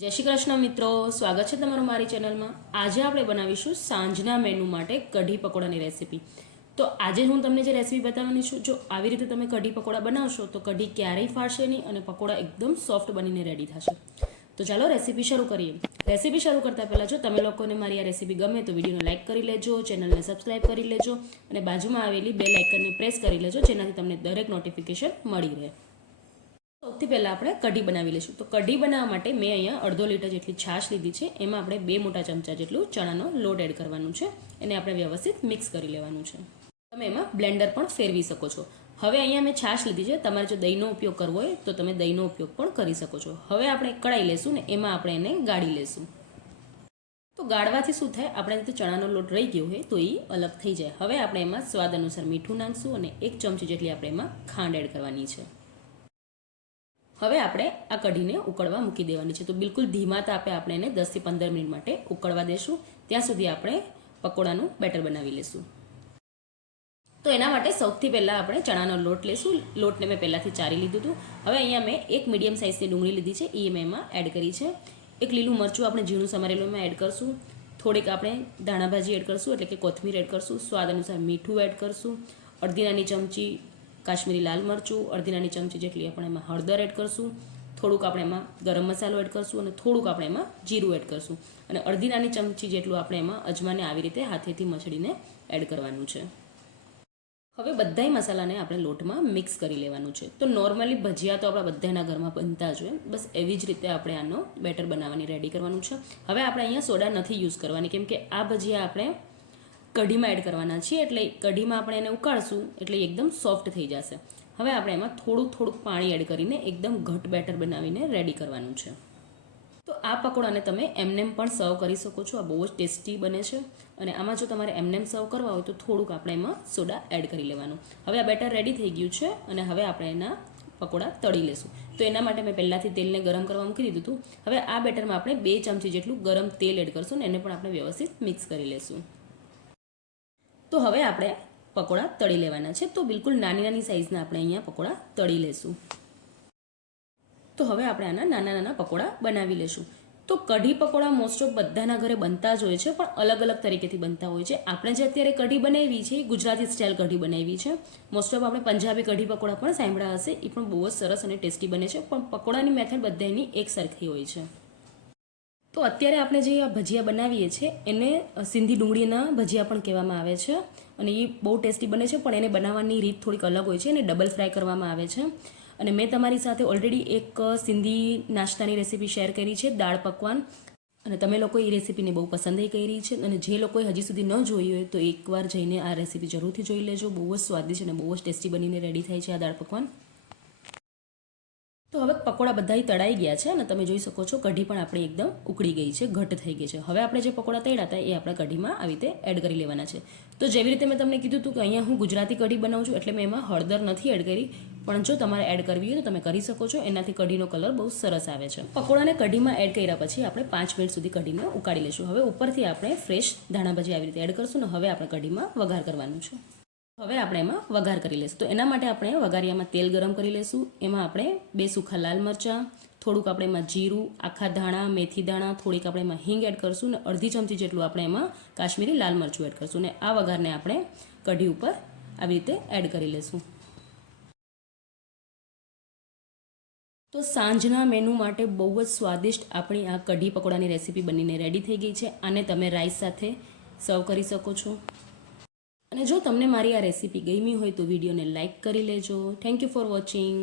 જય શ્રી કૃષ્ણ મિત્રો, સ્વાગત છે તમારું મારી ચેનલમાં। આજે આપણે બનાવીશું સાંજના મેનુ માટે કઢી પકોડાની રેસીપી। તો આજે હું તમને જે રેસીપી બતાવવાની છું, જો આવી રીતે તમે કઢી પકોડા બનાવશો તો કઢી ક્યારેય ફાટશે નહીં અને પકોડા એકદમ સોફ્ટ બનીને રેડી થશે। તો ચાલો રેસીપી શરૂ કરીએ। રેસીપી શરૂ કરતાં પહેલાં જો તમે લોકોને મારી આ રેસીપી ગમે તો વિડીયોને લાઇક કરી લેજો, ચેનલને સબસ્ક્રાઈબ કરી લેજો અને બાજુમાં આવેલી બેલ આઇકનને પ્રેસ કરી લેજો, જેનાથી તમને દરેક નોટિફિકેશન મળી રહે। સૌથી પહેલાં આપણે કઢી બનાવી લઈશું। તો કઢી બનાવવા માટે મેં અહીંયા અડધો લીટર જેટલી છાશ લીધી છે। એમાં આપણે 2 મોટા ચમચા જેટલું ચણાનો લોટ એડ કરવાનું છે। એને આપણે વ્યવસ્થિત મિક્સ કરી લેવાનું છે। તમે એમાં બ્લેન્ડર પણ ફેરવી શકો છો। હવે અહીંયા મેં છાશ લીધી છે, તમારે જો દહીંનો ઉપયોગ કરવો હોય તો તમે દહીંનો ઉપયોગ પણ કરી શકો છો। હવે આપણે કઢાઈ લેશું ને એમાં આપણે એને ગાળી લેશું। તો ગાળવાથી શું થાય, આપણે જે ચણાનો લોટ રહી ગયો હોય તો એ અલગ થઈ જાય। હવે આપણે એમાં સ્વાદ અનુસાર મીઠું નાખશું અને 1 ચમચી જેટલી આપણે એમાં ખાંડ એડ કરવાની છે। હવે આપણે આ કઢીને ઉકળવા મૂકી દેવાની છે। તો બિલકુલ ધીમા તાપે આપણે એને 10 થી 15 મિનિટ માટે ઉકળવા દેશું। ત્યાં સુધી આપણે પકોડાનું બેટર બનાવી લેશું। તો એના માટે સૌથી પહેલાં આપણે ચણાનો લોટ લેશું। લોટને મેં પહેલાંથી ચારી લીધું હતું। હવે અહીંયા મેં 1 મીડિયમ સાઇઝની ડુંગળી લીધી છે, એ મેં એમાં એડ કરી છે। 1 લીલું મરચું આપણે ઝીણું સમારેલું એમાં એડ કરશું। થોડીક આપણે ધાણાભાજી એડ કરશું, એટલે કે કોથમીર એડ કરશું। સ્વાદ અનુસાર મીઠું એડ કરશું। અડધી નાની ચમચી કાશ્મીરી લાલ મરચું, અડધી નાની ચમચી જેટલી આપણે એમાં હળદર એડ કરશું। થોડુંક આપણે એમાં ગરમ મસાલો એડ કરશું અને થોડુંક આપણે એમાં જીરું એડ કરશું અને અડધી નાની ચમચી જેટલું આપણે એમાં અજમાને આવી રીતે હાથેથી મસળીને એડ કરવાનું છે। હવે બધાય મસાલાને આપણે લોટમાં મિક્સ કરી લેવાનું છે। તો નોર્મલી ભજીયા તો આપણા બધાના ઘરમાં બનતા જ હોય, બસ એવી જ રીતે આપણે આનો બેટર બનાવવાની રેડી કરવાનું છે। હવે આપણે અહીંયા સોડા નથી યુઝ કરવાની, કેમ કે આ ભજીયા આપણે કઢીમાં એડ કરવાના છીએ, એટલે કઢીમાં આપણે એને ઉકાળશું એટલે એકદમ સોફ્ટ થઈ જશે। હવે આપણે એમાં થોડુંક પાણી એડ કરીને એકદમ ઘટ બેટર બનાવીને રેડી કરવાનું છે। તો આ પકોડાને તમે એમનેમ પણ સર્વ કરી શકો છો। આ બહુ જ ટેસ્ટી બને છે અને આમાં જો તમારે એમનેમ સર્વ કરવા હોય તો થોડુંક આપણે એમાં સોડા એડ કરી લેવાનું। હવે આ બેટર રેડી થઈ ગયું છે અને હવે આપણે એના પકોડા તળી લેશું। તો એના માટે મેં પહેલાંથી તેલને ગરમ કરવા મૂકી દીધું હતું। હવે આ બેટરમાં આપણે 2 ચમચી જેટલું ગરમ તેલ એડ કરશું ને એને પણ આપણે વ્યવસ્થિત મિક્સ કરી લેશું। તો હવે આપણે પકોડા તળી લેવાના છે। તો બિલકુલ નાની સાઇઝના આપણે અહીંયા પકોડા તળી લેશું। તો હવે આપણે આના નાના પકોડા બનાવી લેશું। તો કઢી પકોડા મોસ્ટ ઓફ બધાના ઘરે બનતા જ હોય છે, પણ અલગ અલગ તરીકેથી બનતા હોય છે। આપણે જે અત્યારે કઢી બનાવી છે એ ગુજરાતી સ્ટાઇલ કઢી બનાવી છે। મોસ્ટ ઓફ આપણે પંજાબી કઢી પકોડા પણ સાંભળ્યા હશે, એ પણ બહુ જ સરસ અને ટેસ્ટી બને છે, પણ પકોડાની મેથડ બધાની એક સરખી હોય છે। તો અત્યારે આપણે જે આ ભજીયા બનાવીએ છીએ એને સિંધી ડુંગળીના ભજીયા પણ કહેવામાં આવે છે અને એ બહુ ટેસ્ટી બને છે, પણ એને બનાવવાની રીત થોડીક અલગ હોય છે। એને ડબલ ફ્રાય કરવામાં આવે છે અને મેં તમારી સાથે ઓલરેડી એક સિંધી નાસ્તાની રેસીપી શેર કરી છે, દાળ પકવાન, અને તમે લોકો એ રેસીપીને બહુ પસંદ કરી છે। અને જે લોકોએ હજી સુધી ન જોઈ હોય તો એકવાર જઈને આ રેસીપી જરૂરથી જોઈ લેજો। બહુ જ સ્વાદિષ્ટ અને બહુ જ ટેસ્ટી બનીને રેડી થાય છે આ દાળ પકવાન। તો હવે પકોડા બધાય તળાઈ ગયા છે અને તમે જોઈ શકો છો કઢી પણ આપણી એકદમ ઉકળી ગઈ છે, ઘટ થઈ ગઈ છે। હવે આપણે જે પકોડા તળ્યા હતા એ આપણા કઢીમાં આવી રીતે એડ કરી લેવાના છે। તો જેવી રીતે મેં તમને કીધું હતું કે અહીંયા હું ગુજરાતી કઢી બનાવું છું, એટલે મેં એમાં હળદર નથી એડ કરી, પણ જો તમારે એડ કરવી હોય તો તમે કરી શકો છો। એનાથી કઢીનો કલર બહુ સરસ આવે છે। પકોડાને કઢીમાં એડ કર્યા પછી આપણે 5 મિનિટ સુધી કઢીને ઉકાળી લઈશું। હવે ઉપરથી આપણે ફ્રેશ ધાણાભાજી આવી રીતે એડ કરશું ને હવે આપણે કઢીમાં વઘાર કરવાનું છે। હવે આપણે એમાં વઘાર કરી લઈશું। તો એના માટે આપણે વઘારિયામાં તેલ ગરમ કરી લઈશું। એમાં આપણે 2 સૂખા લાલ મરચાં, થોડુંક આપણે એમાં જીરું, આખા ધાણા, મેથી દાણા, થોડીક આપણે એમાં હિંગ એડ કરશું ને અડધી ચમચી જેટલું આપણે એમાં કાશ્મીરી લાલ મરચું એડ કરશું ને આ વઘારને આપણે કઢી ઉપર આવી રીતે એડ કરી લઈશું। તો સાંજના મેનુ માટે બહુ જ સ્વાદિષ્ટ આપણી આ કઢી પકોડાની રેસીપી બનીને રેડી થઈ ગઈ છે। આને તમે રાઈસ સાથે સર્વ કરી શકો છો। અને જો તમને મારી આ રેસીપી ગમી હોય તો વિડીયોને લાઇક કરી લેજો। Thank you for watching.